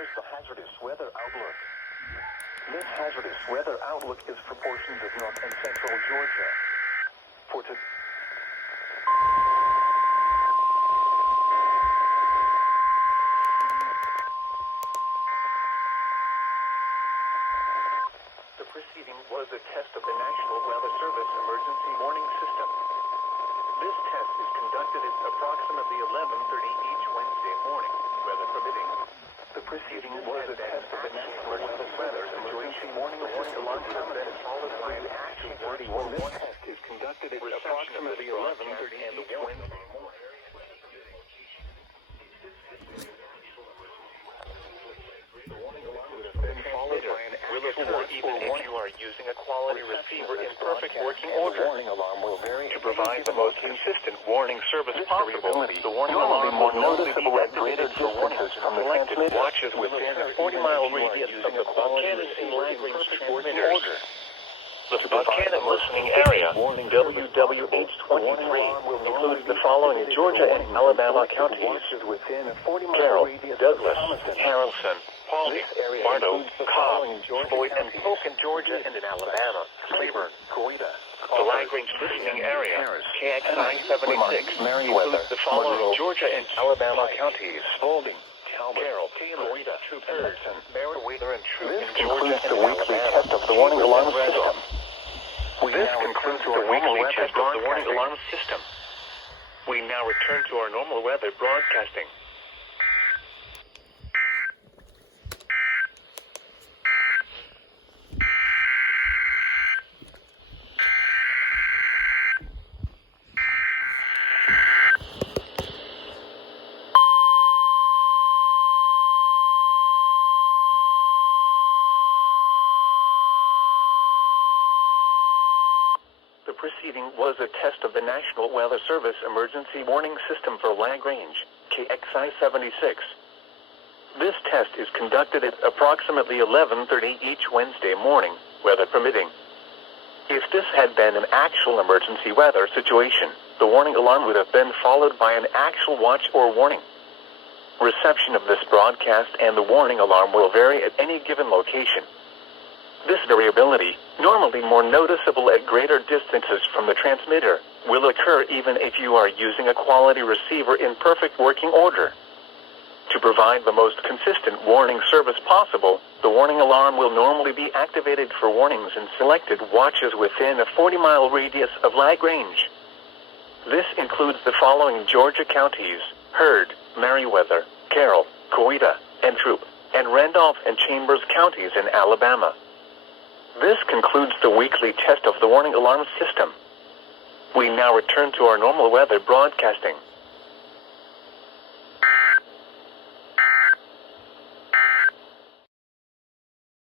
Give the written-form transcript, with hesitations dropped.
Here is the hazardous weather outlook. This hazardous weather outlook is for portions of north and central Georgia. The preceding was a test of the National Weather Service Emergency Warning System. This test is conducted at approximately 11:30 each Wednesday morning, weather permitting. The preceding was a test of the National Weather Emergency Warning System followed by an action 31. This test is conducted at approximately 11:30 each Wednesday morning. Will occur even if you are using a quality receiver in perfect working order. To provide the most consistent warning service possible, the warning alarm will noticeable at greater distances from the selected watches within a 40-mile radius of the Buchanan and Lagrange transmitters. The Buchanan listening area, WXJ31, includes the following Georgia and Alabama counties: Carroll, Douglas, Harrison, Pauley, Bartow, Cobb, Floyd, and Polk in Georgia and in Alabama, Claiborne, Coweta. The Lagrange listening area, KXI76, includes the following Georgia and Alabama counties: Carroll, Coweta, Harrison, Meriwether, and Troop in Georgia and Alabama. Test of the warning alarm system. This concludes the weekly test of the warning alarm system. We now return to our normal weather broadcasting. The preceding was a test of the National Weather Service Emergency Warning System for Lagrange, KXI76. This test is conducted at approximately 11:30 each Wednesday morning, weather permitting. If this had been an actual emergency weather situation, the warning alarm would have been followed by an actual watch or warning. Reception of this broadcast and the warning alarm will vary at any given location. This variability, normally more noticeable at greater distances from the transmitter, will occur even if you are using a quality receiver in perfect working order. To provide the most consistent warning service possible, the warning alarm will normally be activated for warnings in selected watches within a 40-mile radius of Lagrange. This includes the following Georgia counties: Heard, Meriwether, Carroll, Coweta, and Troop, and Randolph and Chambers counties in Alabama. This concludes the weekly test of the warning alarm system. We now return to our normal weather broadcasting.